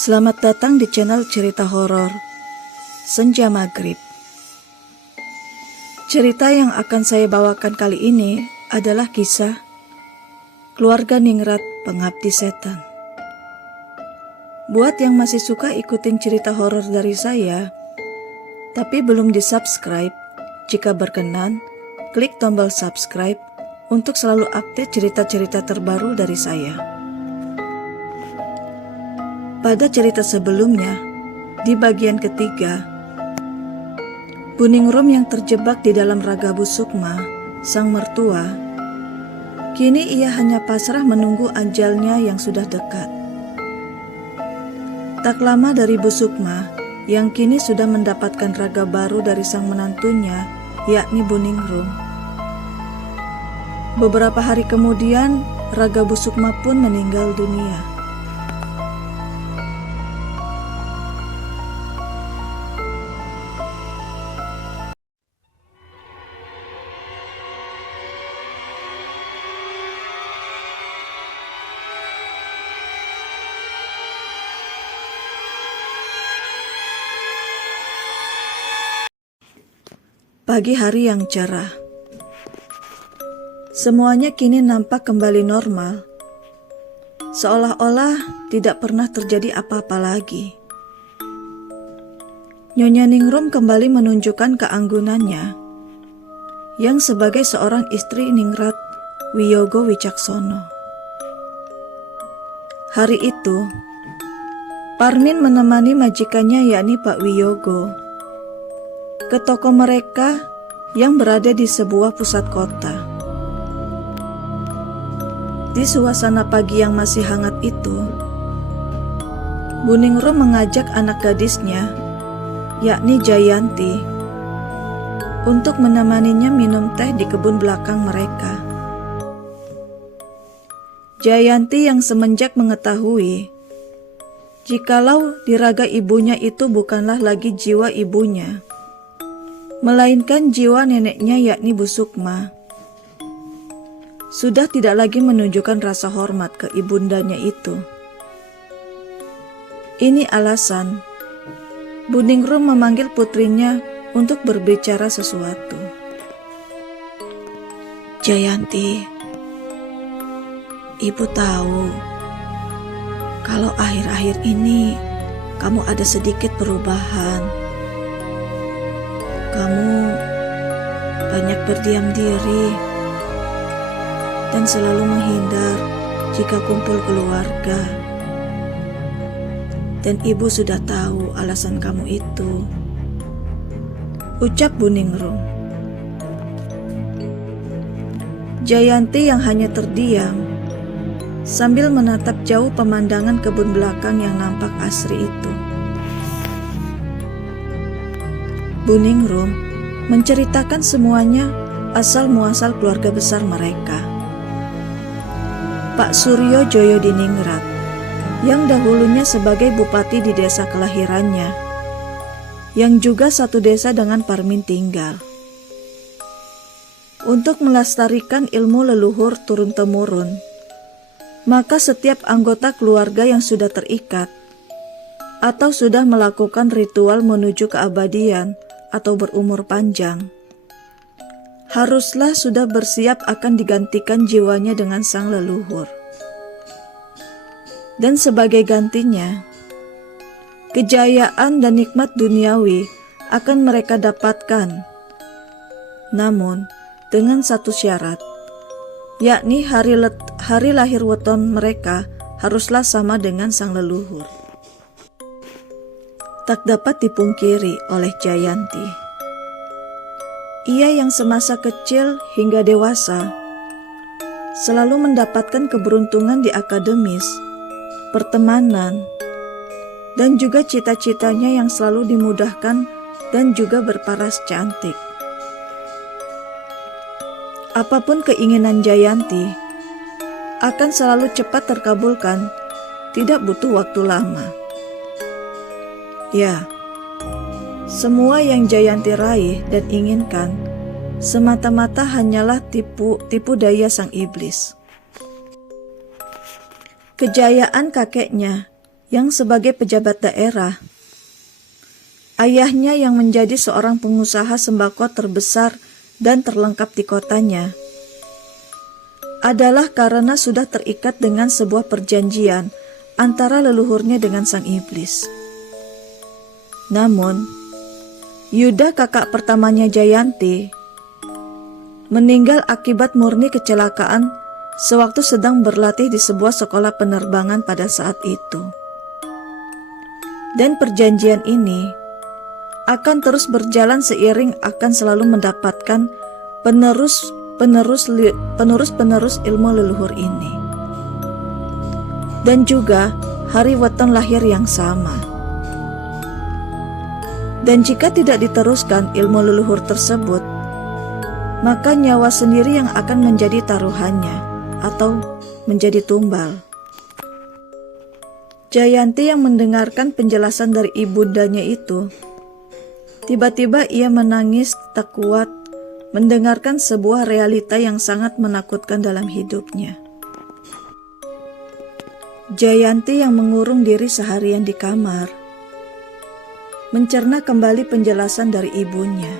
Selamat datang di channel cerita horor Senja Maghrib. Cerita yang akan saya bawakan kali ini adalah kisah keluarga Ningrat Pengabdi Setan. Buat yang masih suka ikutin cerita horor dari saya, tapi belum di-subscribe, jika berkenan, klik tombol subscribe untuk selalu update cerita-cerita terbaru dari saya. Pada cerita sebelumnya, di bagian ketiga, Buningrum yang terjebak di dalam Ragabu Sukma, sang mertua, kini ia hanya pasrah menunggu ajalnya yang sudah dekat. Tak lama dari Bu Sukma, yang kini sudah mendapatkan raga baru dari sang menantunya, yakni Buningrum. Beberapa hari kemudian, raga Bu Sukma pun meninggal dunia. Pagi hari yang cerah. Semuanya kini nampak kembali normal. Seolah-olah tidak pernah terjadi apa-apa lagi. Nyonya Ningrum kembali menunjukkan keanggunannya yang sebagai seorang istri Ningrat Wiyogo Wicaksono. Hari itu, Parmin menemani majikannya yakni Pak Wiyogo ke toko mereka yang berada di sebuah pusat kota. Di suasana pagi yang masih hangat itu, Buningrum mengajak anak gadisnya, yakni Jayanti, untuk menemaninya minum teh di kebun belakang mereka. Jayanti yang semenjak mengetahui jikalau di raga ibunya itu bukanlah lagi jiwa ibunya, melainkan jiwa neneknya yakni Bu Sukma, sudah tidak lagi menunjukkan rasa hormat ke ibundanya itu. Ini alasan Buningrum memanggil putrinya untuk berbicara sesuatu. Jayanti, ibu tahu kalau akhir-akhir ini kamu ada sedikit perubahan. Kamu banyak berdiam diri dan selalu menghindar jika kumpul keluarga. Dan ibu sudah tahu alasan kamu itu, ucap Buningrum. Jayanti yang hanya terdiam sambil menatap jauh pemandangan kebun belakang yang nampak asri itu. Buningrum menceritakan semuanya asal muasal keluarga besar mereka. Pak Suryo Joyo Diningrat, yang dahulunya sebagai bupati di desa kelahirannya, yang juga satu desa dengan Parmin tinggal. Untuk melestarikan ilmu leluhur turun-temurun, maka setiap anggota keluarga yang sudah terikat atau sudah melakukan ritual menuju keabadian atau berumur panjang, haruslah sudah bersiap akan digantikan jiwanya dengan sang leluhur. Dan sebagai gantinya, kejayaan dan nikmat duniawi akan mereka dapatkan. Namun, dengan satu syarat, yakni hari lahir weton mereka haruslah sama dengan sang leluhur. Tak dapat dipungkiri oleh Jayanti. Ia yang semasa kecil hingga dewasa selalu mendapatkan keberuntungan di akademis, pertemanan, dan juga cita-citanya yang selalu dimudahkan dan juga berparas cantik. Apapun keinginan Jayanti akan selalu cepat terkabulkan, tidak butuh waktu lama. Ya, semua yang Jayanti raih dan inginkan semata-mata hanyalah tipu daya sang iblis. Kejayaan kakeknya yang sebagai pejabat daerah. Ayahnya yang menjadi seorang pengusaha sembako terbesar dan terlengkap di kotanya, adalah karena sudah terikat dengan sebuah perjanjian antara leluhurnya dengan sang iblis. Namun, Yuda, kakak pertamanya Jayanti, meninggal akibat murni kecelakaan sewaktu sedang berlatih di sebuah sekolah penerbangan pada saat itu. Dan perjanjian ini akan terus berjalan seiring akan selalu mendapatkan penerus ilmu leluhur ini. Dan juga hari weton lahir yang sama. Dan jika tidak diteruskan ilmu leluhur tersebut, maka nyawa sendiri yang akan menjadi taruhannya atau menjadi tumbal. Jayanti yang mendengarkan penjelasan dari ibundanya itu, tiba-tiba ia menangis tak kuat mendengarkan sebuah realita yang sangat menakutkan dalam hidupnya. Jayanti yang mengurung diri seharian di kamar, mencerna kembali penjelasan dari ibunya.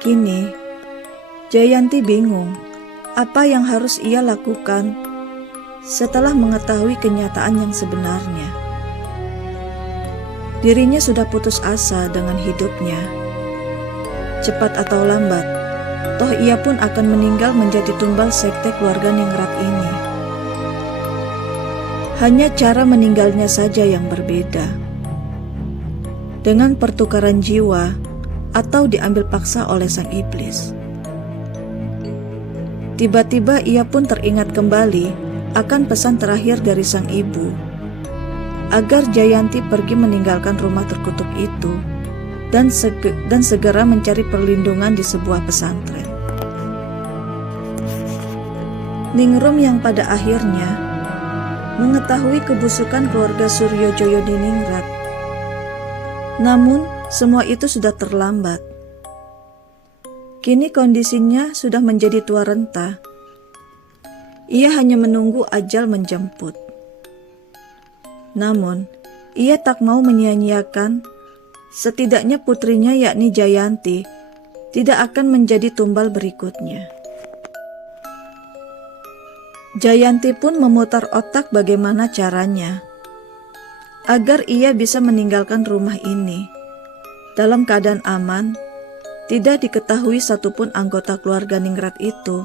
Kini, Jayanti bingung apa yang harus ia lakukan setelah mengetahui kenyataan yang sebenarnya. Dirinya sudah putus asa dengan hidupnya. Cepat atau lambat, toh ia pun akan meninggal menjadi tumbal sekte keluarga Ningrat ini. Hanya cara meninggalnya saja yang berbeda. Dengan pertukaran jiwa atau diambil paksa oleh sang iblis. Tiba-tiba ia pun teringat kembali akan pesan terakhir dari sang ibu, agar Jayanti pergi meninggalkan rumah terkutuk itu dan segera mencari perlindungan di sebuah pesantren. Ningrum yang pada akhirnya mengetahui kebusukan keluarga Suryojoyo di Ningrat. Namun, semua itu sudah terlambat. Kini kondisinya sudah menjadi tua renta. Ia hanya menunggu ajal menjemput. Namun, ia tak mau menyia-nyiakan setidaknya putrinya yakni Jayanti tidak akan menjadi tumbal berikutnya. Jayanti pun memutar otak bagaimana caranya agar ia bisa meninggalkan rumah ini dalam keadaan aman, tidak diketahui satupun anggota keluarga Ningrat itu,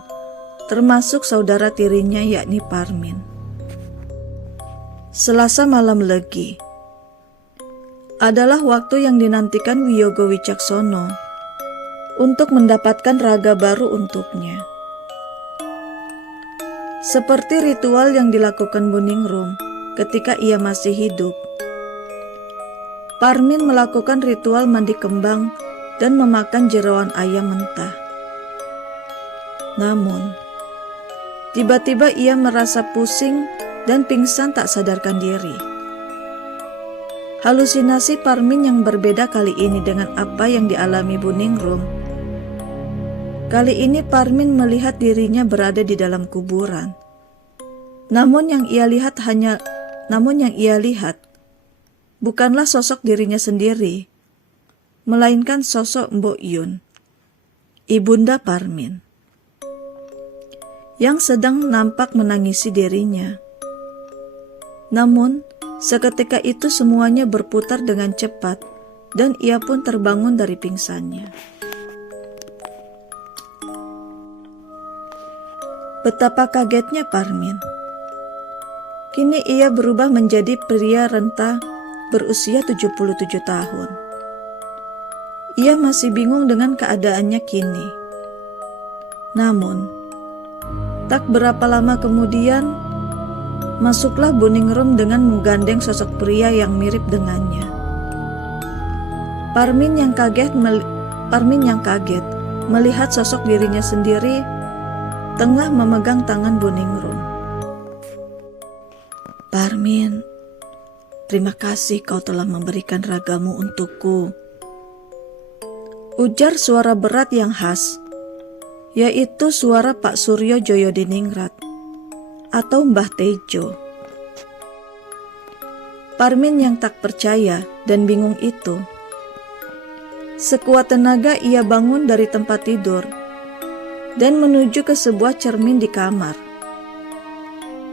termasuk saudara tirinya yakni Parmin. Selasa malam legi adalah waktu yang dinantikan Wiyogo Wicaksono untuk mendapatkan raga baru untuknya. Seperti ritual yang dilakukan Buningrum ketika ia masih hidup, Parmin melakukan ritual mandi kembang dan memakan jerawan ayam mentah. Namun, tiba-tiba ia merasa pusing dan pingsan tak sadarkan diri. Halusinasi Parmin yang berbeda kali ini dengan apa yang dialami Buningrum. Kali ini Parmin melihat dirinya berada di dalam kuburan. Namun yang ia lihat bukanlah sosok dirinya sendiri, melainkan sosok Mbok Yun, ibunda Parmin, yang sedang nampak menangisi dirinya. Namun, seketika itu semuanya berputar dengan cepat dan ia pun terbangun dari pingsannya. Betapa kagetnya Parmin. Kini ia berubah menjadi pria renta berusia 77 tahun. Ia masih bingung dengan keadaannya kini. Namun, tak berapa lama kemudian, masuklah Buningrum dengan menggandeng sosok pria yang mirip dengannya. Parmin yang kaget melihat sosok dirinya sendiri tengah memegang tangan Buningrum. Parmin, terima kasih kau telah memberikan ragamu untukku, ujar suara berat yang khas, yaitu suara Pak Suryo Joyo Diningrat atau Mbah Tejo. Parmin yang tak percaya dan bingung itu, sekuat tenaga ia bangun dari tempat tidur dan menuju ke sebuah cermin di kamar.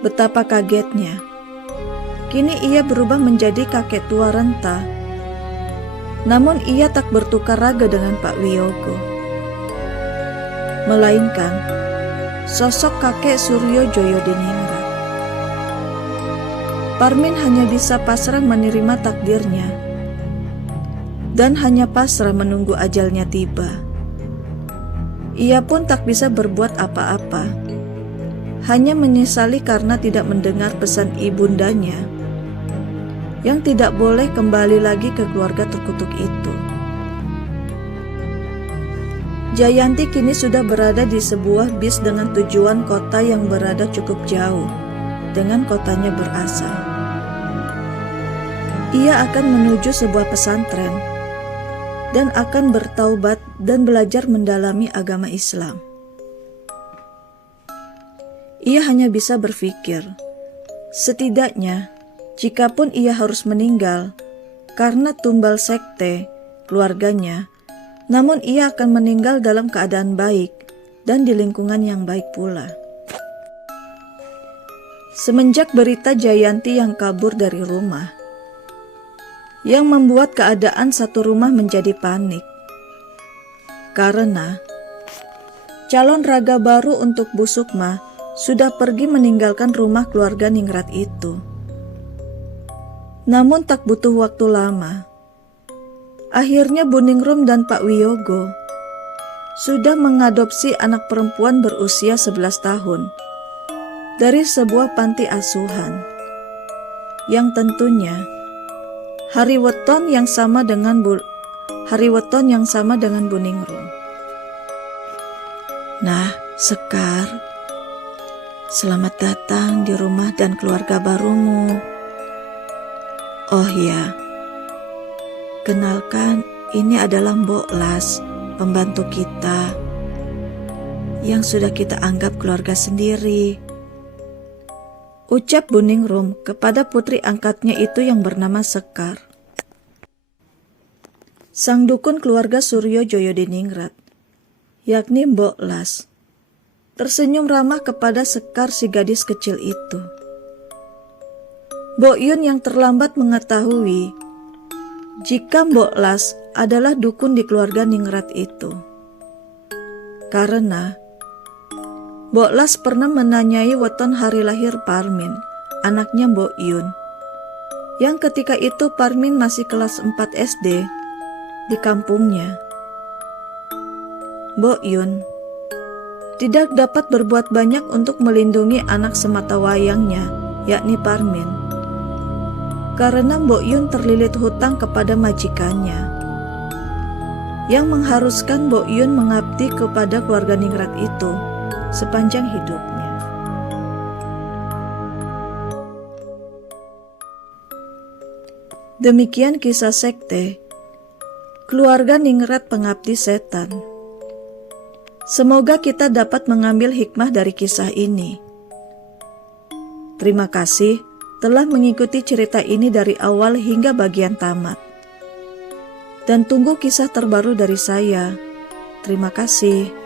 Betapa kagetnya. Kini ia berubah menjadi kakek tua renta. Namun ia tak bertukar raga dengan Pak Wiyogo, melainkan sosok kakek Suryo Joyodiningrat. Parmin hanya bisa pasrah menerima takdirnya dan hanya pasrah menunggu ajalnya tiba. Ia pun tak bisa berbuat apa-apa, hanya menyesali karena tidak mendengar pesan ibundanya yang tidak boleh kembali lagi ke keluarga terkutuk itu. Jayanti kini sudah berada di sebuah bis dengan tujuan kota yang berada cukup jauh dengan kotanya berasal. Ia akan menuju sebuah pesantren dan akan bertaubat dan belajar mendalami agama Islam. Ia hanya bisa berpikir, setidaknya jikapun ia harus meninggal karena tumbal sekte keluarganya, namun ia akan meninggal dalam keadaan baik dan di lingkungan yang baik pula. Semenjak berita Jayanti yang kabur dari rumah, yang membuat keadaan satu rumah menjadi panik, karena calon raga baru untuk Bu Sukma sudah pergi meninggalkan rumah keluarga Ningrat itu. Namun tak butuh waktu lama, akhirnya Bu Ningrum dan Pak Wiyogo sudah mengadopsi anak perempuan berusia 11 tahun dari sebuah panti asuhan, yang tentunya hari weton yang sama dengan Bu Ningrum. Nah, Sekar, selamat datang di rumah dan keluarga barumu. Oh ya, kenalkan, ini adalah Mbok Las, pembantu kita yang sudah kita anggap keluarga sendiri, ucap Bu Ningrum kepada putri angkatnya itu yang bernama Sekar. Sang dukun keluarga Suryo Joyodiningrat, yakni Mbok Las, tersenyum ramah kepada Sekar si gadis kecil itu. Mbok Yun yang terlambat mengetahui jika Mbok Las adalah dukun di keluarga Ningrat itu, karena Mbok Las pernah menanyai weton hari lahir Parmin, anaknya Mbok Yun, yang ketika itu Parmin masih kelas 4 SD di kampungnya. Mbok Yun tidak dapat berbuat banyak untuk melindungi anak sematawayangnya, yakni Parmin, karena Mbok Yun terlilit hutang kepada majikannya, yang mengharuskan Mbok Yun mengabdi kepada keluarga Ningrat itu sepanjang hidupnya. Demikian kisah sekte keluarga Ningrat pengabdi setan. Semoga kita dapat mengambil hikmah dari kisah ini. Terima kasih telah mengikuti cerita ini dari awal hingga bagian tamat. Dan tunggu kisah terbaru dari saya. Terima kasih.